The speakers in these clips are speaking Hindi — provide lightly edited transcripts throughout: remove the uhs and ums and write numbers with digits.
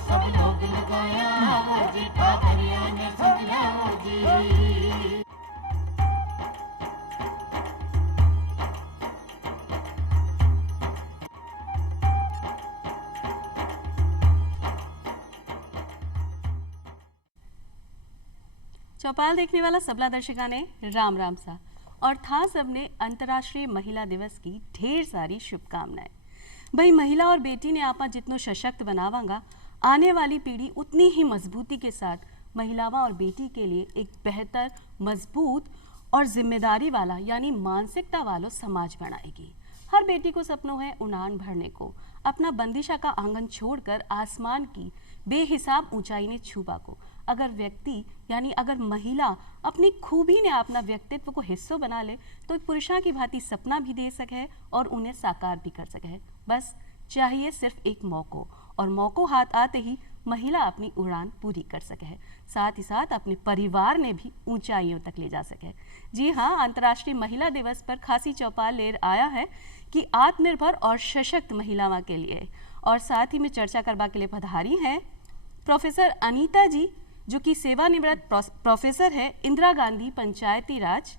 सब लोग लगाया वो जी, ठाकरिया ने सुनिया वो जी। चौपाल देखने वाला सबला दर्शका ने राम राम सा और था सबने अंतर्राष्ट्रीय महिला दिवस की ढेर सारी शुभकामनाएं। भाई महिला और बेटी ने आपा जितनो सशक्त बनावांगा आने वाली पीढ़ी उतनी ही मजबूती के साथ महिलावा और बेटी के लिए एक बेहतर मजबूत और जिम्मेदारी वाला यानी मानसिकता वाला समाज बनाएगी। हर बेटी को सपनों है उड़ान भरने को, अपना बंदिशा का आंगन छोड़कर आसमान की बेहिसाब ऊंचाई ने छूबा को। अगर व्यक्ति यानी अगर महिला अपनी खूबी ने अपना व्यक्तित्व को हिस्सों बना ले तो एक पुरुषा की भांति सपना भी दे सके और उन्हें साकार भी कर सके। बस चाहिए सिर्फ एक मौका, और मौका हाथ आते ही महिला अपनी उड़ान पूरी कर सके, साथ ही साथ अपने परिवार ने भी ऊंचाइयों तक ले जा सके। जी हाँ, अंतर्राष्ट्रीय महिला दिवस पर खासी चौपाल ले आया है कि आत्मनिर्भर और सशक्त महिलाओं के लिए, और साथ ही में चर्चा करवा के लिए पधारी हैं प्रोफेसर अनीता जी, जो कि सेवानिवृत्त प्रोफेसर है इंदिरा गांधी पंचायती राज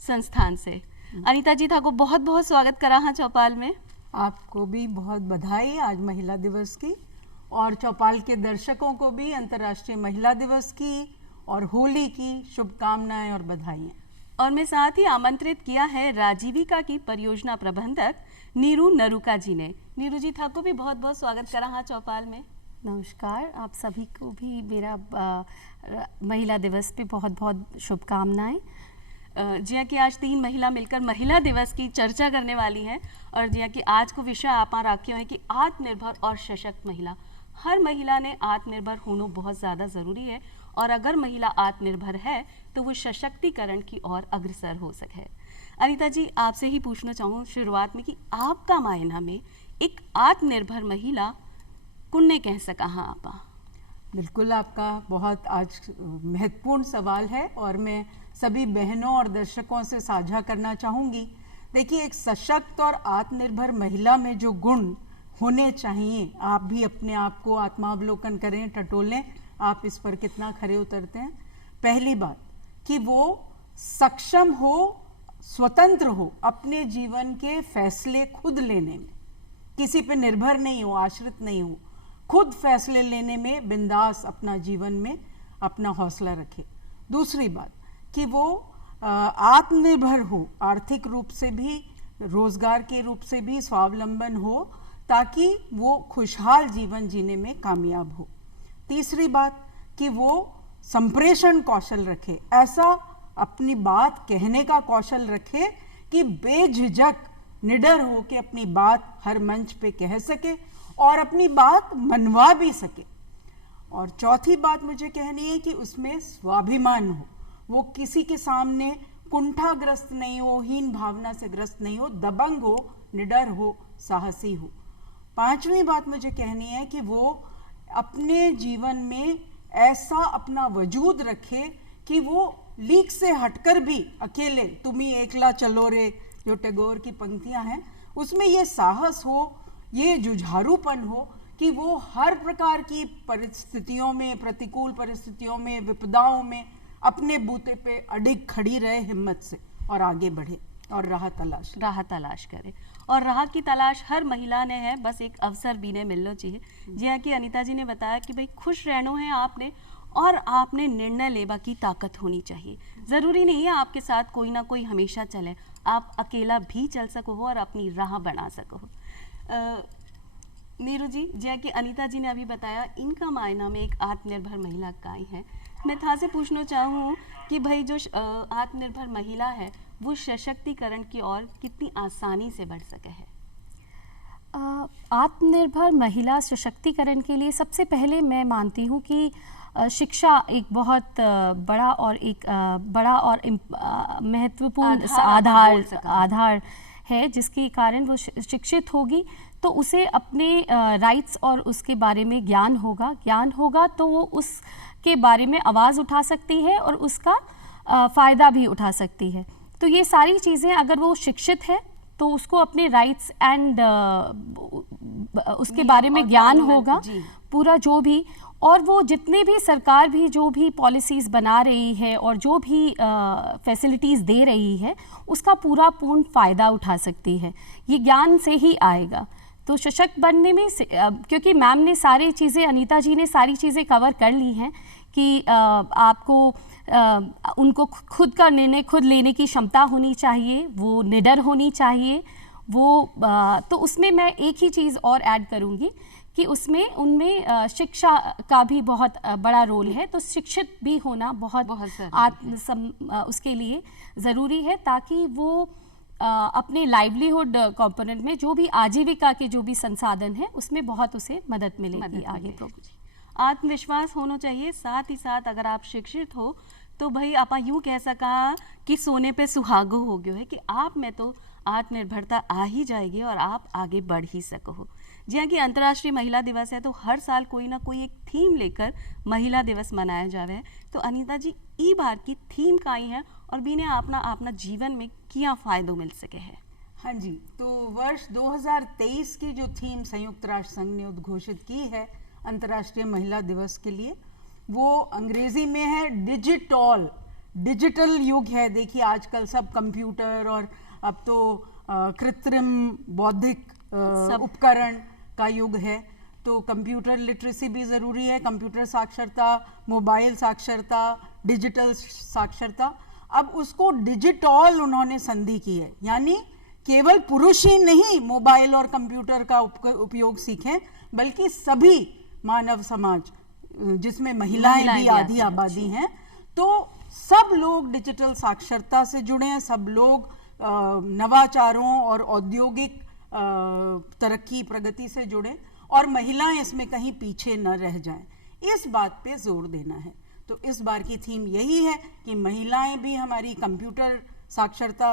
संस्थान से। अनीता जी, था को बहुत बहुत स्वागत करा हाँ चौपाल में। आपको भी बहुत बधाई आज महिला दिवस की, और चौपाल के दर्शकों को भी अंतर्राष्ट्रीय महिला दिवस की और होली की शुभकामनाएं और बधाइयाँ। और मैं साथ ही आमंत्रित किया है राजीविका की परियोजना प्रबंधक नीरू नरुका जी ने। नीरू जी, था को भी बहुत बहुत स्वागत करा हाँ चौपाल में। नमस्कार, आप सभी को भी मेरा महिला दिवस पे बहुत बहुत शुभकामनाएं। जिया कि आज 3 महिला मिलकर महिला दिवस की चर्चा करने वाली हैं, और जिया कि आज को विषय आपा रखियो है कि आत्मनिर्भर और सशक्त महिला। हर महिला ने आत्मनिर्भर होना बहुत ज़्यादा ज़रूरी है, और अगर महिला आत्मनिर्भर है तो वो सशक्तिकरण की ओर अग्रसर हो सके। अनीता जी, आपसे ही पूछना चाहूँ शुरुआत में कि आपका मायना में एक आत्मनिर्भर महिला कुन्ने कह सका हाँ आपा? बिल्कुल, आपका बहुत आज महत्वपूर्ण सवाल है और मैं सभी बहनों और दर्शकों से साझा करना चाहूँगी। देखिए, एक सशक्त और आत्मनिर्भर महिला में जो गुण होने चाहिए, आप भी अपने आप को आत्मावलोकन करें, टटोलें, आप इस पर कितना खरे उतरते हैं। पहली बात कि वो सक्षम हो, स्वतंत्र हो, अपने जीवन के फैसले खुद लेने में, किसी पे निर्भर नहीं हो, आश्रित नहीं हो, खुद फैसले लेने में बिंदास अपना जीवन में अपना हौसला रखे। दूसरी बात कि वो आत्मनिर्भर हो, आर्थिक रूप से भी, रोजगार के रूप से भी स्वावलंबन हो, ताकि वो खुशहाल जीवन जीने में कामयाब हो। तीसरी बात कि वो संप्रेषण कौशल रखे, ऐसा अपनी बात कहने का कौशल रखे कि बेझिझक निडर हो के अपनी बात हर मंच पे कह सके और अपनी बात मनवा भी सके। और चौथी बात मुझे कहनी है कि उसमें स्वाभिमान हो, वो किसी के सामने कुंठाग्रस्त नहीं हो, हीन भावना से ग्रस्त नहीं हो, दबंग हो, निडर हो, साहसी हो। पांचवी बात मुझे कहनी है कि वो अपने जीवन में ऐसा अपना वजूद रखे कि वो लीक से हटकर भी अकेले, तुम्ही एकला चलो रे, जो टैगोर की पंक्तियां हैं, उसमें ये साहस हो, ये जुझारूपन हो कि वो हर प्रकार की परिस्थितियों में, प्रतिकूल परिस्थितियों में, विपदाओं में अपने बूते पे अडिग खड़ी रहे हिम्मत से और आगे बढ़े और राह तलाश करे। और राह की तलाश हर महिला ने है, बस एक अवसर भी ने मिलना चाहिए। जी कि अनीता जी ने बताया कि भाई खुश रहना है आपने, और आपने निर्णय लेवा की ताकत होनी चाहिए। ज़रूरी नहीं है आपके साथ कोई ना कोई हमेशा चले, आप अकेला भी चल सको हो और अपनी राह बना सको हो। नीरू जी, जैसे कि अनीता जी ने अभी बताया, इनका मायना में एक आत्मनिर्भर महिला काय है। मैं था से पूछना चाहूँ कि भाई जो आत्मनिर्भर महिला है वो सशक्तिकरण की ओर कितनी आसानी से बढ़ सके है? आत्मनिर्भर महिला सशक्तिकरण के लिए सबसे पहले मैं मानती हूँ कि शिक्षा एक बहुत बड़ा और महत्वपूर्ण आधार है, जिसके कारण वो शिक्षित होगी तो उसे अपने राइट्स और उसके बारे में ज्ञान होगा तो वो उसके बारे में आवाज़ उठा सकती है और उसका फ़ायदा भी उठा सकती है। तो ये सारी चीज़ें अगर वो शिक्षित है तो उसको अपने राइट्स एंड उसके बारे में ज्ञान होगा पूरा, जो भी, और वो जितने भी सरकार भी जो भी पॉलिसीज़ बना रही है और जो भी फैसिलिटीज़ दे रही है उसका पूरा पूर्ण फ़ायदा उठा सकती है। ये ज्ञान से ही आएगा। तो सशक्त बनने में क्योंकि मैम ने सारी चीज़ें, अनीता जी ने सारी चीज़ें कवर कर ली हैं कि आपको उनको खुद का निर्णय खुद लेने की क्षमता होनी चाहिए, वो निडर होनी चाहिए, वो तो उसमें मैं एक ही चीज़ और ऐड करूँगी कि उसमें उनमें शिक्षा का भी बहुत बड़ा रोल है। तो शिक्षित भी होना बहुत उसके लिए ज़रूरी है, ताकि वो अपने लाइवलीहुड कंपोनेंट में जो भी आजीविका के जो भी संसाधन है उसमें बहुत उसे मदद मिलेगी आगे। आत्मविश्वास होना चाहिए, साथ ही साथ अगर आप शिक्षित हो तो भाई आप यूँ कह सका कि सोने पे सुहागो हो गयो है कि आप में तो आत्मनिर्भरता आ ही जाएगी और आप आगे बढ़ ही सको। जी कि अंतर्राष्ट्रीय महिला दिवस है तो हर साल कोई ना कोई एक थीम लेकर महिला दिवस मनाया जावे है। तो अनीता जी ई बार की थीम का ही है और बीने अपना अपना जीवन में क्या फ़ायदों मिल सके है? हाँ जी, तो वर्ष 2023 की जो थीम संयुक्त राष्ट्र संघ ने उद्घोषित की है अंतर्राष्ट्रीय महिला दिवस के लिए, वो अंग्रेजी में है डिजिटल। डिजिटल युग है। देखिए आजकल सब कंप्यूटर और अब तो कृत्रिम बौद्धिक उपकरण का युग है। तो कंप्यूटर लिटरेसी भी ज़रूरी है, कंप्यूटर साक्षरता, मोबाइल साक्षरता, डिजिटल साक्षरता। अब उसको डिजिटल उन्होंने संधि की है, यानी केवल पुरुष ही नहीं मोबाइल और कंप्यूटर का उपयोग सीखें, बल्कि सभी मानव समाज जिसमें महिलाएं भी आधी आबादी हैं, तो सब लोग डिजिटल साक्षरता से जुड़े हैं, सब लोग नवाचारों और औद्योगिक तरक्की प्रगति से जुड़े और महिलाएं इसमें कहीं पीछे न रह जाएं, इस बात पे जोर देना है। तो इस बार की थीम यही है कि महिलाएं भी हमारी कंप्यूटर साक्षरता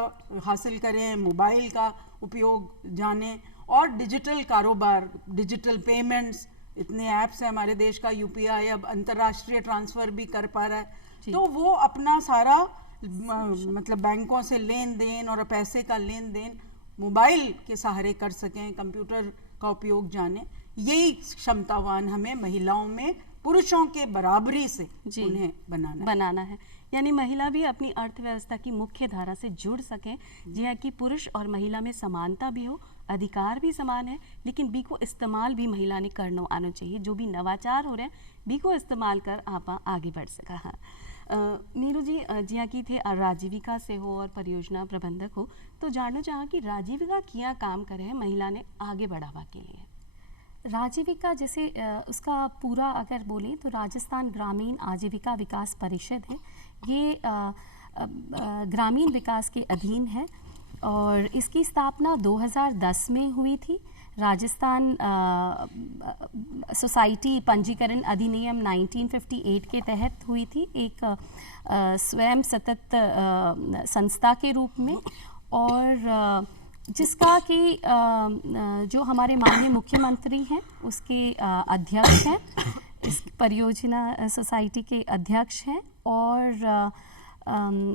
हासिल करें, मोबाइल का उपयोग जानें और डिजिटल कारोबार, डिजिटल पेमेंट्स, इतने ऐप्स हैं हमारे देश का, यूपीआई अब अंतर्राष्ट्रीय ट्रांसफ़र भी कर पा रहा है, तो वो अपना सारा मतलब बैंकों से लेन देन और पैसे का लेन देन मोबाइल के सहारे कर सकें, कंप्यूटर का उपयोग जाने। यही क्षमतावान हमें महिलाओं में पुरुषों के बराबरी से उन्हें बनाना है। यानी महिला भी अपनी अर्थव्यवस्था की मुख्य धारा से जुड़ सकें, जिया कि पुरुष और महिला में समानता भी हो, अधिकार भी समान है, लेकिन बी को इस्तेमाल भी महिला ने करना आना चाहिए। जो भी नवाचार हो रहे हैं बी को इस्तेमाल कर आप आगे बढ़ सका। हाँ नीरू जी, जिया की थे राजीविका से हो और परियोजना प्रबंधक हो, तो जानना चाहा कि राजीविका क्या काम करे है महिला ने आगे बढ़ावा के लिए? राजीविका जैसे उसका पूरा अगर बोलें तो राजस्थान ग्रामीण आजीविका विकास परिषद है, ये ग्रामीण विकास के अधीन है और इसकी स्थापना 2010 में हुई थी। राजस्थान सोसाइटी पंजीकरण अधिनियम 1958 के तहत हुई थी, एक स्वयं सतत संस्था के रूप में, और जिसका कि जो हमारे माननीय मुख्यमंत्री हैं उसके अध्यक्ष हैं, इस परियोजना सोसाइटी के अध्यक्ष हैं, और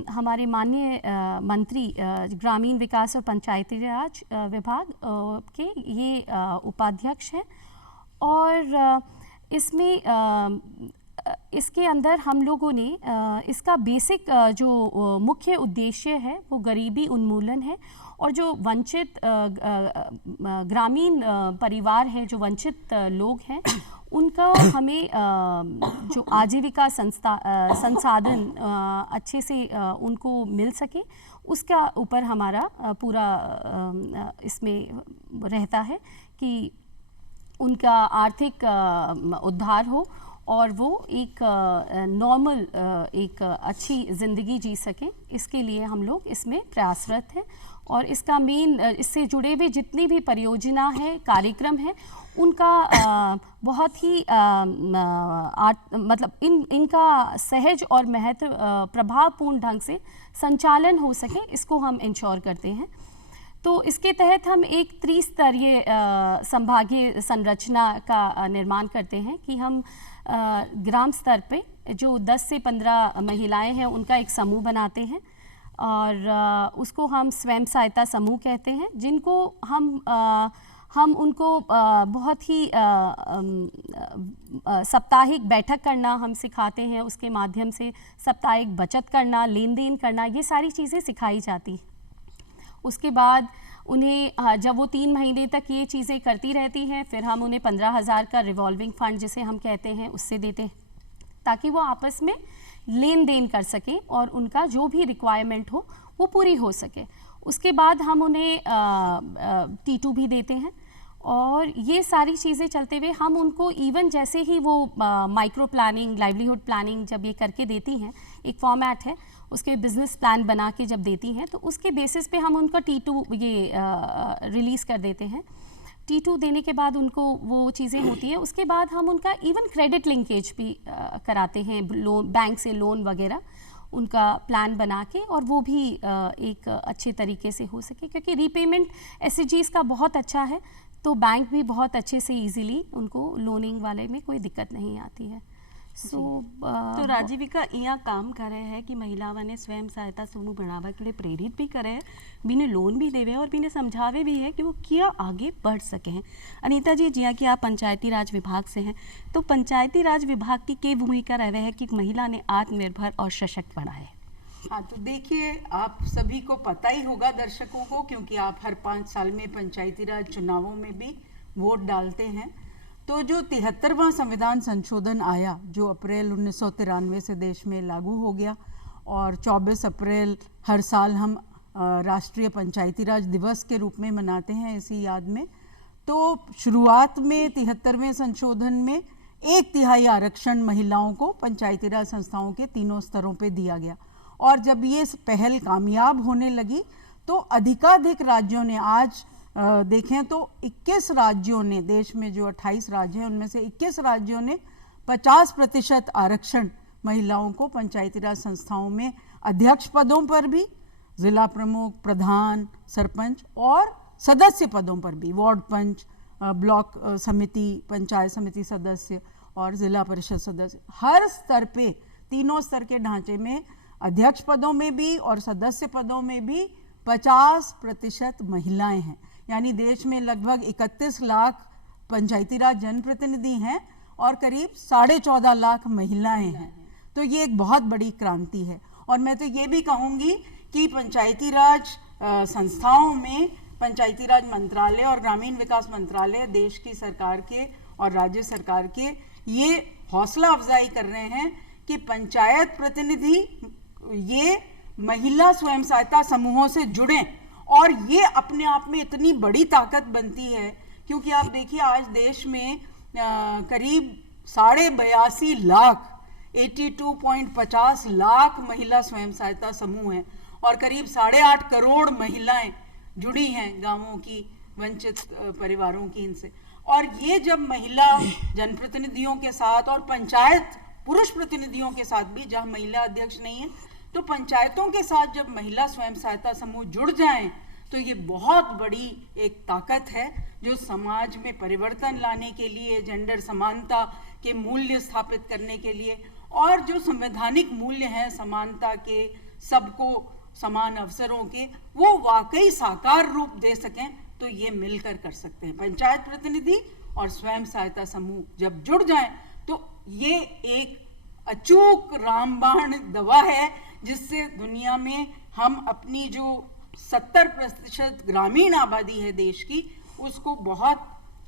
हमारे माननीय मंत्री ग्रामीण विकास और पंचायती राज विभाग के ये उपाध्यक्ष हैं। और इसमें इसके अंदर हम लोगों ने इसका बेसिक जो मुख्य उद्देश्य है वो गरीबी उन्मूलन है, और जो वंचित ग्रामीण परिवार हैं, जो वंचित लोग हैं, उनका हमें जो आजीविका संसाधन अच्छे से उनको मिल सके, उसका ऊपर हमारा पूरा इसमें रहता है कि उनका आर्थिक उद्धार हो और वो एक नॉर्मल एक अच्छी ज़िंदगी जी सकें। इसके लिए हम लोग इसमें प्रयासरत हैं, और इसका मेन इससे जुड़े हुए जितनी भी परियोजना है, कार्यक्रम है, उनका बहुत ही मतलब इनका सहज और महत्व प्रभावपूर्ण ढंग से संचालन हो सके, इसको हम इंश्योर करते हैं। तो इसके तहत हम एक त्रिस्तरीय संभागीय संरचना का निर्माण करते हैं कि हम ग्राम स्तर पे जो 10 से 15 महिलाएं हैं उनका एक समूह बनाते हैं। और उसको हम स्वयं सहायता समूह कहते हैं, जिनको हम उनको बहुत ही साप्ताहिक बैठक करना हम सिखाते हैं। उसके माध्यम से साप्ताहिक बचत करना, लेन देन करना, ये सारी चीज़ें सिखाई जाती हैं। उसके बाद उन्हें जब वो 3 महीने तक ये चीज़ें करती रहती हैं, फिर हम उन्हें 15,000 का रिवॉल्विंग फंड जिसे हम कहते हैं उससे देते हैं, ताकि वो आपस में लेन देन कर सकें और उनका जो भी रिक्वायरमेंट हो वो पूरी हो सके। उसके बाद हम उन्हें T2 भी देते हैं। और ये सारी चीज़ें चलते हुए हम उनको इवन जैसे ही वो माइक्रो प्लानिंग, लाइवलीहुड प्लानिंग जब ये करके देती हैं, एक फॉर्मेट है, उसके बिजनेस प्लान बना के जब देती हैं, तो उसके बेसिस पे हम उनका T2 ये रिलीज़ कर देते हैं। T2 देने के बाद उनको वो चीज़ें होती हैं। उसके बाद हम उनका इवन क्रेडिट लिंकेज भी कराते हैं, लोन, बैंक से लोन वगैरह उनका प्लान बना के, और वो भी एक अच्छे तरीके से हो सके, क्योंकि रीपेमेंट SHGs का बहुत अच्छा है, तो बैंक भी बहुत अच्छे से इजीली उनको लोनिंग वाले में कोई दिक्कत नहीं आती है। तो राजीविका यहाँ काम करे है कि महिलाओं स्वयं सहायता समूह बनावा के लिए प्रेरित भी करे है, बिने लोन भी देवे और बिने समझावे भी है कि वो क्या आगे बढ़ सके हैं। अनीता जी, जिया कि आप पंचायती राज विभाग से हैं, तो पंचायती राज विभाग की क्या भूमिका रहे है कि महिला ने आत्मनिर्भर और सशक्त बनाए? हाँ, तो देखिए, आप सभी को पता ही होगा, दर्शकों को, क्योंकि आप हर 5 साल में पंचायती राज चुनावों में भी वोट डालते हैं। तो जो 73वां संविधान संशोधन आया, जो अप्रैल 1993 से देश में लागू हो गया, और 24 अप्रैल हर साल हम राष्ट्रीय पंचायती राज दिवस के रूप में मनाते हैं इसी याद में। तो शुरुआत में 73वें संशोधन में 1/3 आरक्षण महिलाओं को पंचायती राज संस्थाओं के 3 स्तरों पे दिया गया, और जब ये पहल कामयाब होने लगी तो अधिकाधिक राज्यों ने, आज देखें तो 21 राज्यों ने, देश में जो 28 राज्य हैं उनमें से 21 राज्यों ने 50% आरक्षण महिलाओं को पंचायती राज संस्थाओं में अध्यक्ष पदों पर भी, जिला प्रमुख, प्रधान, सरपंच और सदस्य पदों पर भी, वार्ड पंच, ब्लॉक समिति, पंचायत समिति सदस्य और जिला परिषद सदस्य, हर स्तर पे, 3 स्तर के ढांचे में अध्यक्ष पदों में भी और सदस्य पदों में भी 50% महिलाएं हैं। यानी देश में लगभग 31 लाख पंचायती राज जनप्रतिनिधि हैं और करीब 14.5 लाख महिलाएं हैं। तो ये एक बहुत बड़ी क्रांति है। और मैं तो ये भी कहूँगी कि पंचायती राज संस्थाओं में पंचायती राज मंत्रालय और ग्रामीण विकास मंत्रालय देश की सरकार के और राज्य सरकार के ये हौसला अफजाई कर रहे हैं कि पंचायत प्रतिनिधि ये महिला स्वयं सहायता समूहों से जुड़ें, और ये अपने आप में इतनी बड़ी ताकत बनती है, क्योंकि आप देखिए आज देश में करीब 82.5 लाख 82.50 लाख महिला स्वयं सहायता समूह हैं, और करीब 8.5 करोड़ महिलाएं जुड़ी हैं गांवों की, वंचित परिवारों की इनसे। और ये जब महिला जनप्रतिनिधियों के साथ और पंचायत पुरुष प्रतिनिधियों के साथ भी, जहां महिला अध्यक्ष नहीं है, तो पंचायतों के साथ जब महिला स्वयं सहायता समूह जुड़ जाएं तो ये बहुत बड़ी एक ताकत है जो समाज में परिवर्तन लाने के लिए, जेंडर समानता के मूल्य स्थापित करने के लिए, और जो संवैधानिक मूल्य हैं समानता के, सबको समान अवसरों के, वो वाकई साकार रूप दे सकें, तो ये मिलकर कर सकते हैं। पंचायत प्रतिनिधि और स्वयं सहायता समूह जब जुड़ जाएं तो ये एक अचूक रामबाण दवा है, जिससे दुनिया में हम अपनी जो 70% ग्रामीण आबादी है देश की, उसको बहुत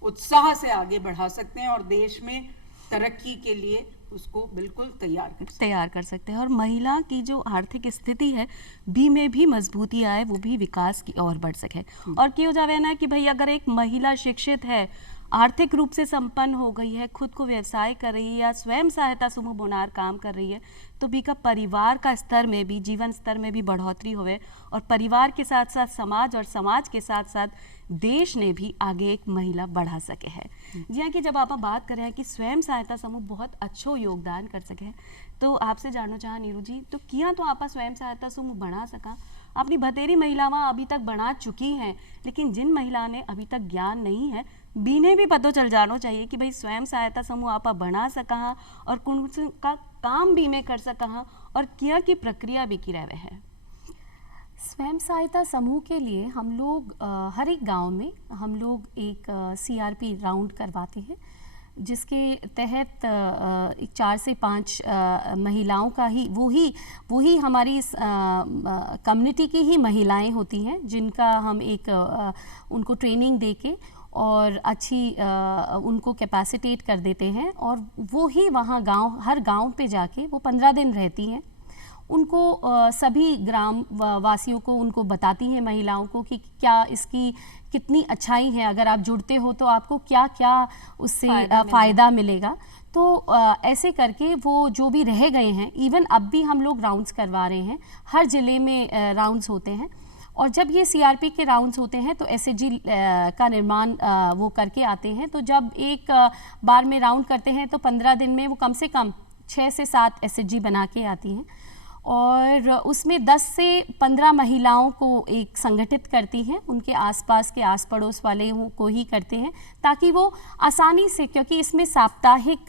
उत्साह से आगे बढ़ा सकते हैं और देश में तरक्की के लिए उसको बिल्कुल तैयार कर सकते हैं। और महिला की जो आर्थिक स्थिति है भी में भी मजबूती आए, वो भी विकास की ओर बढ़ सके। और क्यों जावे ना कि भाई अगर एक महिला शिक्षित है, आर्थिक रूप से संपन्न हो गई है, खुद को व्यवसाय कर रही है या स्वयं सहायता समूह बुनार काम कर रही है, तो भी का परिवार का स्तर में भी, जीवन स्तर में भी बढ़ोतरी होवे, और परिवार के साथ साथ समाज और समाज के साथ साथ देश ने भी आगे एक महिला बढ़ा सके है। जी हाँ, कि जब आप बात कर रहे हैं कि स्वयं सहायता समूह बहुत अच्छो योगदान कर सके, तो आपसे जानना चाहा नीरू जी, तो किया तो आप स्वयं सहायता समूह बना सका? अपनी भतेरी महिलावां अभी तक बना चुकी हैं, लेकिन जिन महिला ने अभी तक ज्ञान नहीं है, बीने भी पता चल जाना चाहिए कि भाई स्वयं सहायता समूह आप बना सका और कौन का काम भी में कर सका, और क्या की प्रक्रिया भी की रहे है। स्वयं सहायता समूह के लिए हम लोग हर एक गांव में हम लोग एक CRP राउंड करवाते हैं, जिसके तहत 4 से 5 महिलाओं का ही वो ही हमारी कम्युनिटी की ही महिलाएं होती हैं, जिनका हम एक उनको ट्रेनिंग देके और अच्छी उनको कैपेसिटेट कर देते हैं, और वो ही वहाँ हर गांव पे जाके वो 15 दिन रहती हैं। उनको सभी ग्राम वासियों को उनको बताती हैं, महिलाओं को, कि क्या इसकी कितनी अच्छाई है, अगर आप जुड़ते हो तो आपको क्या क्या उससे फ़ायदा मिलेगा। तो ऐसे करके वो जो भी रह गए हैं, इवन अब भी हम लोग राउंड्स करवा रहे हैं, हर ज़िले में राउंड्स होते हैं। और जब ये CRP के राउंड्स होते हैं तो SHG का निर्माण वो करके आते हैं। तो जब एक बार में राउंड करते हैं तो 15 दिन में वो कम से कम 6 से 7 SHG बना के आती हैं, और उसमें 10 से 15 महिलाओं को एक संगठित करती हैं, उनके आसपास के आस पड़ोस वाले को ही करते हैं, ताकि वो आसानी से, क्योंकि इसमें साप्ताहिक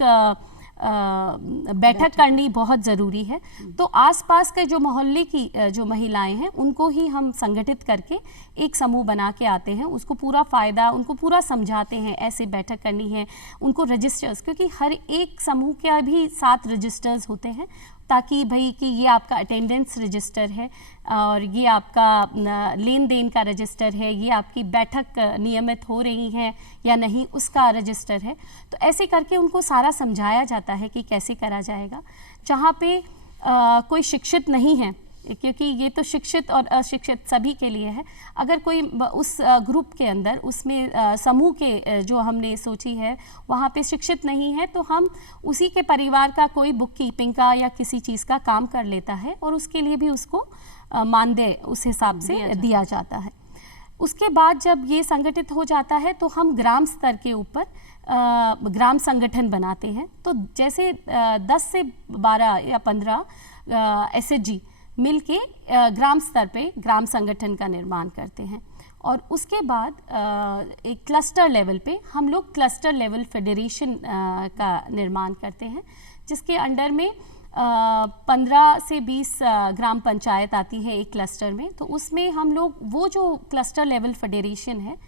बैठक करनी बहुत ज़रूरी है, तो आसपास के जो मोहल्ले की जो महिलाएं हैं उनको ही हम संगठित करके एक समूह बना के आते हैं, उसको पूरा फ़ायदा उनको पूरा समझाते हैं, ऐसे बैठक करनी है, उनको रजिस्टर्स, क्योंकि हर एक समूह के भी 7 रजिस्टर्स होते हैं, ताकि भाई कि ये आपका अटेंडेंस रजिस्टर है, और ये आपका लेन देन का रजिस्टर है, ये आपकी बैठक नियमित हो रही है या नहीं उसका रजिस्टर है। तो ऐसे करके उनको सारा समझाया जाता है कि कैसे करा जाएगा। जहाँ पे कोई शिक्षित नहीं है, क्योंकि ये तो शिक्षित और अशिक्षित सभी के लिए है, अगर कोई उस ग्रुप के अंदर उसमें समूह के जो हमने सोची है वहाँ पे शिक्षित नहीं है, तो हम उसी के परिवार का कोई बुक कीपिंग का या किसी चीज़ का काम कर लेता है, और उसके लिए भी उसको मानदेय उस हिसाब से दिया जाता है। उसके बाद जब ये संगठित हो जाता है तो हम ग्राम स्तर के ऊपर ग्राम संगठन बनाते हैं। तो जैसे 10 से 12 या 15 SHG मिलके ग्राम स्तर पे ग्राम संगठन का निर्माण करते हैं, और उसके बाद एक क्लस्टर लेवल पे हम लोग क्लस्टर लेवल फेडरेशन का निर्माण करते हैं, जिसके अंडर में 15 से 20 ग्राम पंचायत आती है एक क्लस्टर में। तो उसमें हम लोग वो जो क्लस्टर लेवल फेडरेशन है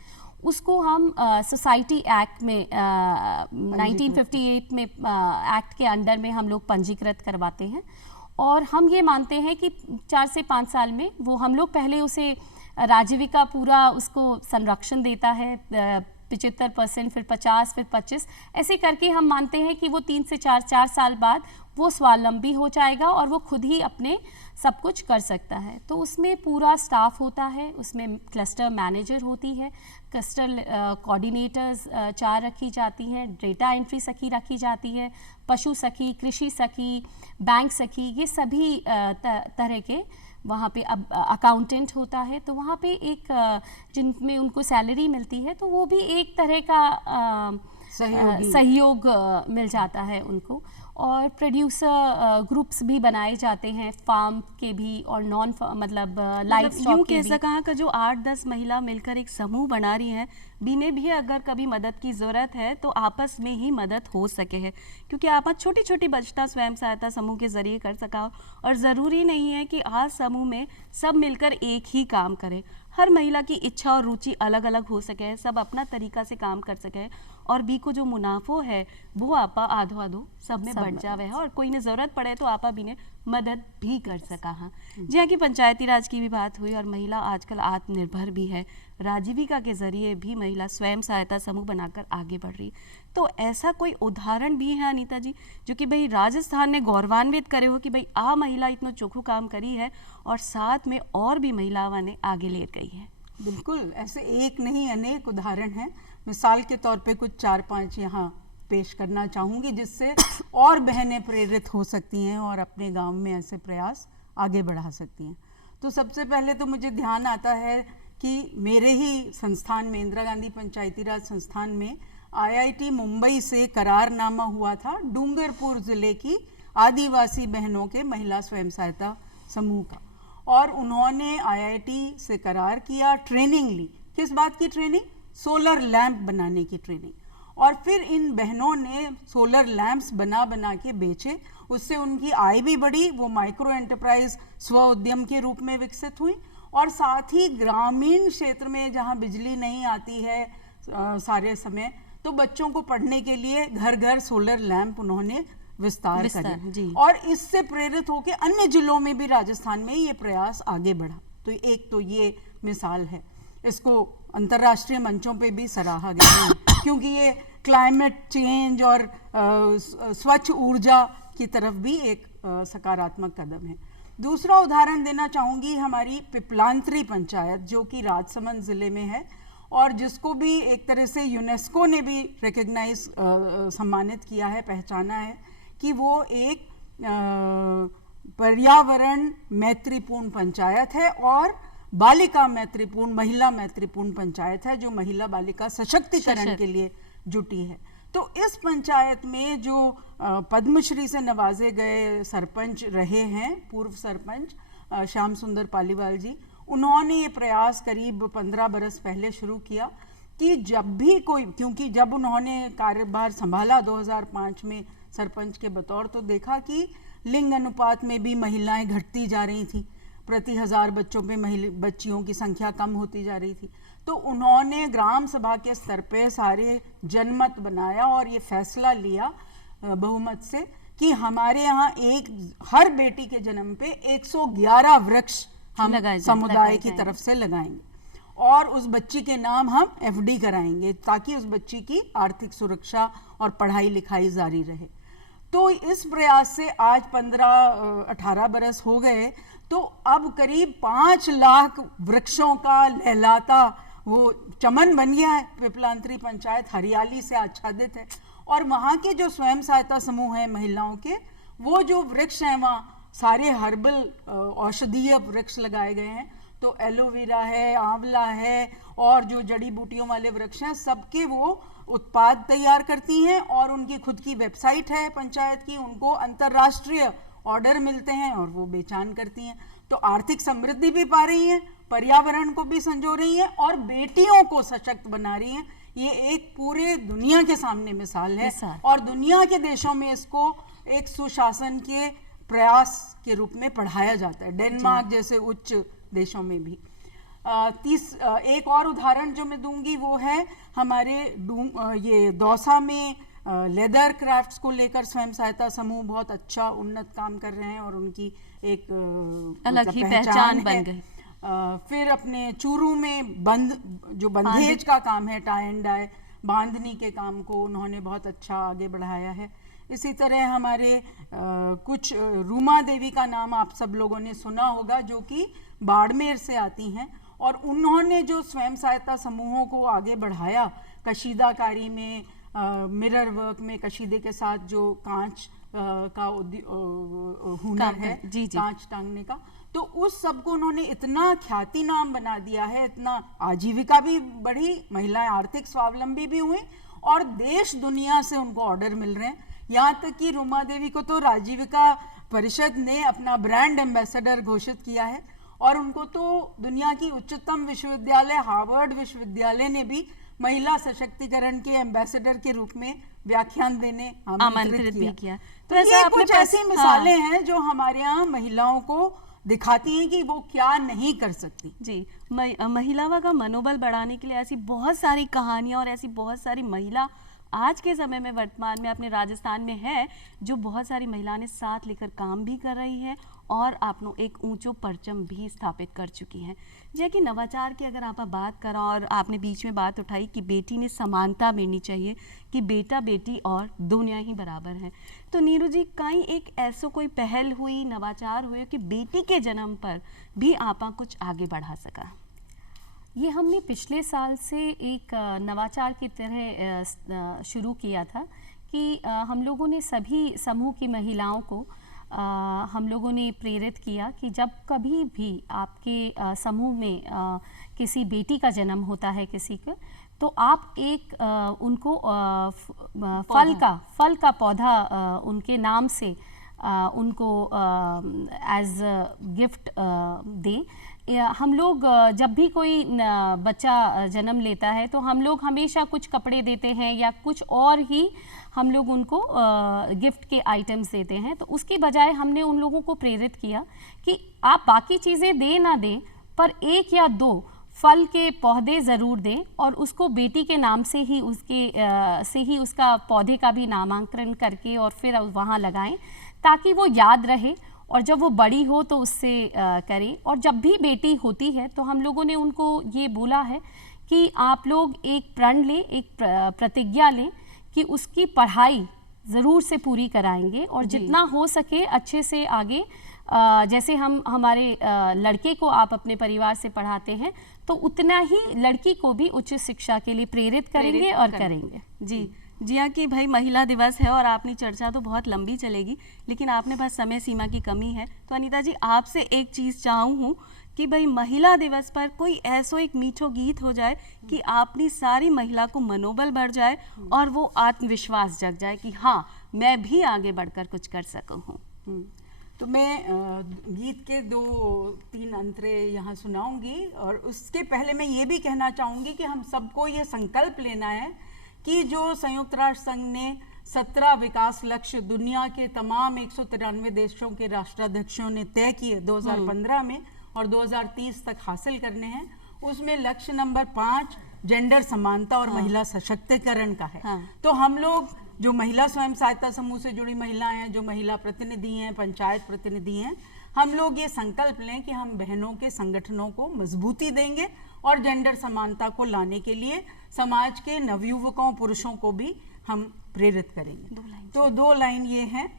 उसको हम सोसाइटी एक्ट में 1958 में एक्ट के अंडर में हम लोग पंजीकृत करवाते हैं, और हम ये मानते हैं कि 4 से 5 साल में वो हम लोग पहले उसे राजीविका पूरा उसको संरक्षण देता है, 75%, फिर 50, फिर 25, ऐसे करके हम मानते हैं कि वो 3 से 4 साल बाद वो स्वावलंबी हो जाएगा और वो खुद ही अपने सब कुछ कर सकता है। तो उसमें पूरा स्टाफ होता है, उसमें क्लस्टर मैनेजर होती है, क्लस्टर कोऑर्डिनेटर्स 4 रखी जाती हैं, डेटा एंट्री सखी रखी जाती है, पशु सखी, कृषि सखी, बैंक सखी, ये सभी तरह के वहाँ पे अब अकाउंटेंट होता है। तो वहाँ पे एक जिनमें उनको सैलरी मिलती है, तो वो भी एक तरह का सहयोग मिल जाता है उनको। और प्रोड्यूसर ग्रुप्स भी बनाए जाते हैं, फार्म के भी और नॉन मतलब लाइफ स्टॉक के भी। कहा का जो 8-10 महिला मिलकर एक समूह बना रही हैं, बिने भी अगर कभी मदद की ज़रूरत है तो आपस में ही मदद हो सके है, क्योंकि आप छोटी छोटी बचत स्वयं सहायता समूह के जरिए कर सका। और ज़रूरी नहीं है कि आज समूह में सब मिलकर एक ही काम करें, हर महिला की इच्छा और रुचि अलग अलग हो सके, सब अपना तरीका से काम कर सके, और बी को जो मुनाफो है वो आपा आधो आधो सब में बढ़ जावे है, और कोई ने ज़रूरत पड़े तो आपा भी ने मदद भी कर सका। हाँ जी हाँ, कि पंचायती राज की भी बात हुई, और महिला आजकल आत्मनिर्भर भी है, राजीविका के जरिए भी महिला स्वयं सहायता समूह बनाकर आगे बढ़ रही। तो ऐसा कोई उदाहरण भी है अनीता जी जो कि भाई राजस्थान ने गौरवान्वित करे हो कि भाई आ महिला इतना चोखू काम करी है और साथ में और भी महिलाओं ने आगे ले गई है? बिल्कुल, ऐसे एक नहीं अनेक उदाहरण हैं। मिसाल के तौर पे कुछ 4-5 यहाँ पेश करना चाहूँगी, जिससे और बहनें प्रेरित हो सकती हैं और अपने गांव में ऐसे प्रयास आगे बढ़ा सकती हैं। तो सबसे पहले तो मुझे ध्यान आता है कि मेरे ही संस्थान में, इंदिरा गांधी पंचायती राज संस्थान में, IIT मुंबई से करारनामा हुआ था डूंगरपुर ज़िले की आदिवासी बहनों के महिला स्वयं सहायता समूह का, और उन्होंने IIT से करार किया, ट्रेनिंग ली। किस बात की ट्रेनिंग? सोलर लैंप बनाने की ट्रेनिंग। और फिर इन बहनों ने सोलर लैंप्स बना के बेचे, उससे उनकी आय भी बढ़ी, वो माइक्रो एंटरप्राइज स्व उद्यम के रूप में विकसित हुई, और साथ ही ग्रामीण क्षेत्र में जहाँ बिजली नहीं आती है सारे समय, तो बच्चों को पढ़ने के लिए घर घर सोलर लैंप उन्होंने विस्तार करे और इससे प्रेरित होकर अन्य जिलों में भी राजस्थान में ये प्रयास आगे बढ़ा। तो एक तो ये मिसाल है, इसको अंतर्राष्ट्रीय मंचों पे भी सराहा गया है क्योंकि ये क्लाइमेट चेंज और स्वच्छ ऊर्जा की तरफ भी एक सकारात्मक कदम है। दूसरा उदाहरण देना चाहूँगी हमारी पिपलांत्री पंचायत जो कि राजसमंद ज़िले में है और जिसको भी एक तरह से यूनेस्को ने भी रिकग्नाइज सम्मानित किया है, पहचाना है कि वो एक पर्यावरण मैत्रीपूर्ण पंचायत है और बालिका मैत्रीपूर्ण, महिला मैत्रीपूर्ण पंचायत है जो महिला बालिका सशक्तिकरण के लिए जुटी है। तो इस पंचायत में जो पद्मश्री से नवाजे गए सरपंच रहे हैं, पूर्व सरपंच श्याम सुंदर पालीवाल जी, उन्होंने ये प्रयास करीब 15 बरस पहले शुरू किया कि जब भी कोई, क्योंकि जब उन्होंने कार्यभार संभाला 2005 में सरपंच के बतौर, तो देखा कि लिंग अनुपात में भी महिलाएं घटती जा रही थी, प्रति 1000 बच्चों पे बच्चियों की संख्या कम होती जा रही थी। तो उन्होंने ग्राम सभा के स्तर पे सारे जनमत बनाया और ये फैसला लिया बहुमत से कि हमारे यहाँ हर बेटी के जन्म पे 111 वृक्ष हम समुदाय की तरफ से लगाएंगे और उस बच्ची के नाम हम FD कराएंगे ताकि उस बच्ची की आर्थिक सुरक्षा और पढ़ाई लिखाई जारी रहे। तो इस प्रयास से आज 15-18 बरस हो गए, तो अब करीब 5 लाख वृक्षों का लहलाता वो चमन बन गया है। पिपलांत्री पंचायत हरियाली से आच्छादित है और वहाँ के जो स्वयं सहायता समूह हैं महिलाओं के, वो जो वृक्ष हैं वहाँ सारे हर्बल औषधीय वृक्ष लगाए गए हैं। तो एलोवेरा है, आंवला है और जो जड़ी बूटियों वाले वृक्ष हैं, सबके वो उत्पाद तैयार करती हैं और उनकी खुद की वेबसाइट है पंचायत की, उनको अंतर्राष्ट्रीय ऑर्डर मिलते हैं और वो बेचान करती हैं। तो आर्थिक समृद्धि भी पा रही हैं, पर्यावरण को भी संजो रही हैं और बेटियों को सशक्त बना रही हैं। ये एक पूरे दुनिया के सामने मिसाल है और दुनिया के देशों में इसको एक सुशासन के प्रयास के रूप में पढ़ाया जाता है, डेनमार्क जैसे उच्च देशों में भी। एक और उदाहरण जो मैं दूंगी वो है हमारे ये दौसा में लेदर क्राफ्ट्स को लेकर स्वयं सहायता समूह बहुत अच्छा उन्नत काम कर रहे हैं और उनकी एक अलग ही पहचान बन गई। फिर अपने चूरू में बंधेज का काम है, टाई एंड डाई बांधनी के काम को उन्होंने बहुत अच्छा आगे बढ़ाया है। इसी तरह हमारे कुछ रूमा देवी का नाम आप सब लोगों ने सुना होगा जो कि बाड़मेर से आती हैं और उन्होंने जो स्वयं सहायता समूहों को आगे बढ़ाया कशीदाकारी में, मिरर वर्क में, कशीदे के साथ जो कांच का हुनर है, कांच टांगने का, तो उस सब को उन्होंने इतना ख्याति नाम बना दिया है, इतना आजीविका भी बढ़ी, महिलाएं आर्थिक स्वावलंबी भी हुई और देश दुनिया से उनको ऑर्डर मिल रहे हैं। यहाँ तक कि रूमा देवी को तो राजीविका परिषद ने अपना ब्रांड एम्बेसडर घोषित किया है और उनको तो दुनिया की उच्चतम विश्वविद्यालय हार्वर्ड विश्वविद्यालय ने भी महिला सशक्तिकरण के एम्बेसडर के रूप में व्याख्यान देने आमंत्रित भी किया। तो ये कुछ ऐसी मिसालें हैं जो हमारे यहाँ महिलाओं को दिखाती हैं कि वो क्या नहीं कर सकती। जी, महिलाओं का मनोबल बढ़ाने के लिए ऐसी बहुत सारी कहानियां और ऐसी बहुत सारी महिला आज के समय में वर्तमान में अपने राजस्थान में है जो बहुत सारी महिलाओं ने साथ लेकर काम भी कर रही हैं और आपनो एक ऊंचो परचम भी स्थापित कर चुकी हैं। जैसे कि नवाचार की अगर आप बात करें और आपने बीच में बात उठाई कि बेटी ने समानता मिलनी चाहिए, कि बेटा बेटी और दोनों ही बराबर हैं, तो नीरू जी कहीं एक ऐसा कोई पहल हुई, नवाचार हुए कि बेटी के जन्म पर भी आपा कुछ आगे बढ़ा सका? ये हमने पिछले साल से एक नवाचार की तरह शुरू किया था कि हम लोगों ने सभी समूह की महिलाओं को हम लोगों ने प्रेरित किया कि जब कभी भी आपके समूह में किसी बेटी का जन्म होता है किसी का, तो आप एक उनको फल का पौधा उनके नाम से उनको एज गिफ्ट दें। हम लोग जब भी कोई बच्चा जन्म लेता है तो हम लोग हमेशा कुछ कपड़े देते हैं या कुछ और ही हम लोग उनको गिफ्ट के आइटम्स देते हैं। तो उसकी बजाय हमने उन लोगों को प्रेरित किया कि आप बाकी चीज़ें दें ना दें, पर 1 या 2 फल के पौधे ज़रूर दें और उसको बेटी के नाम से ही उसका पौधे का भी नामांकन करके और फिर वहाँ लगाएं, ताकि वो याद रहे और जब वो बड़ी हो तो उससे करें। और जब भी बेटी होती है तो हम लोगों ने उनको ये बोला है कि आप लोग एक प्रण लें, एक प्रतिज्ञा लें कि उसकी पढ़ाई ज़रूर से पूरी कराएंगे और जितना हो सके अच्छे से आगे, जैसे हम हमारे लड़के को आप अपने परिवार से पढ़ाते हैं तो उतना ही लड़की को भी उच्च शिक्षा के लिए प्रेरित करेंगे और करेंगे। जी हाँ, कि भाई महिला दिवस है और आपने चर्चा तो बहुत लंबी चलेगी, लेकिन आपने बस समय सीमा की कमी है। तो अनीता जी, आपसे एक चीज़ चाहूँ कि भाई महिला दिवस पर कोई ऐसो एक मीठो गीत हो जाए कि अपनी सारी महिला को मनोबल बढ़ जाए और वो आत्मविश्वास जग जाए कि हाँ, मैं भी आगे बढ़कर कुछ कर सकूँ हूँ। तो मैं गीत के 2-3 अंतरे यहाँ सुनाऊंगी और उसके पहले मैं ये भी कहना चाहूँगी कि हम सबको ये संकल्प लेना है कि जो संयुक्त राष्ट्र संघ ने 17 विकास लक्ष्य दुनिया के तमाम 193 देशों के राष्ट्राध्यक्षों ने तय किए 2015 में और 2030 तक हासिल करने हैं, उसमें लक्ष्य नंबर 5 जेंडर समानता और महिला सशक्तिकरण का है। तो हम लोग जो महिला स्वयं सहायता समूह से जुड़ी महिलाएं हैं, जो महिला प्रतिनिधि हैं, पंचायत प्रतिनिधि हैं, हम लोग ये संकल्प लें कि हम बहनों के संगठनों को मजबूती देंगे और जेंडर समानता को लाने के लिए समाज के नवयुवकों पुरुषों को भी हम प्रेरित करेंगे। तो 2 लाइन ये हैं,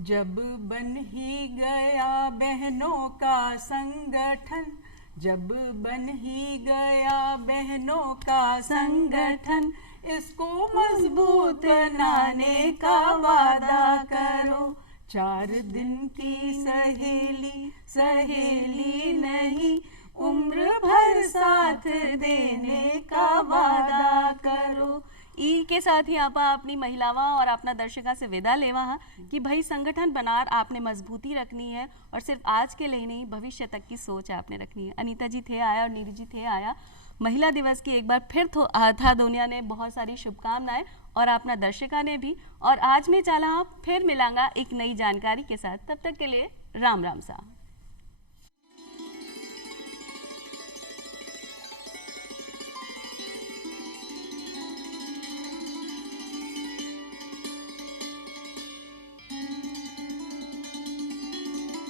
जब बन ही गया बहनों का संगठन, जब बन ही गया बहनों का संगठन, इसको मजबूत बनाने का वादा करो। 4 दिन की सहेली सहेली नहीं, उम्र भर साथ देने का वादा करो। ई के साथ ही आप अपनी महिलावां और अपना दर्शका से विदा लेवा है कि भाई संगठन बनार आपने मजबूती रखनी है और सिर्फ आज के लिए नहीं, भविष्य तक की सोच आपने रखनी है। अनीता जी थे आया और नीरू जी थे आया। महिला दिवस की एक बार फिर तो था दुनिया ने बहुत सारी शुभकामनाएं और अपना दर्शका ने भी। और आज मैं चाला फिर मिलांगा एक नई जानकारी के साथ, तब तक के लिए राम राम सा।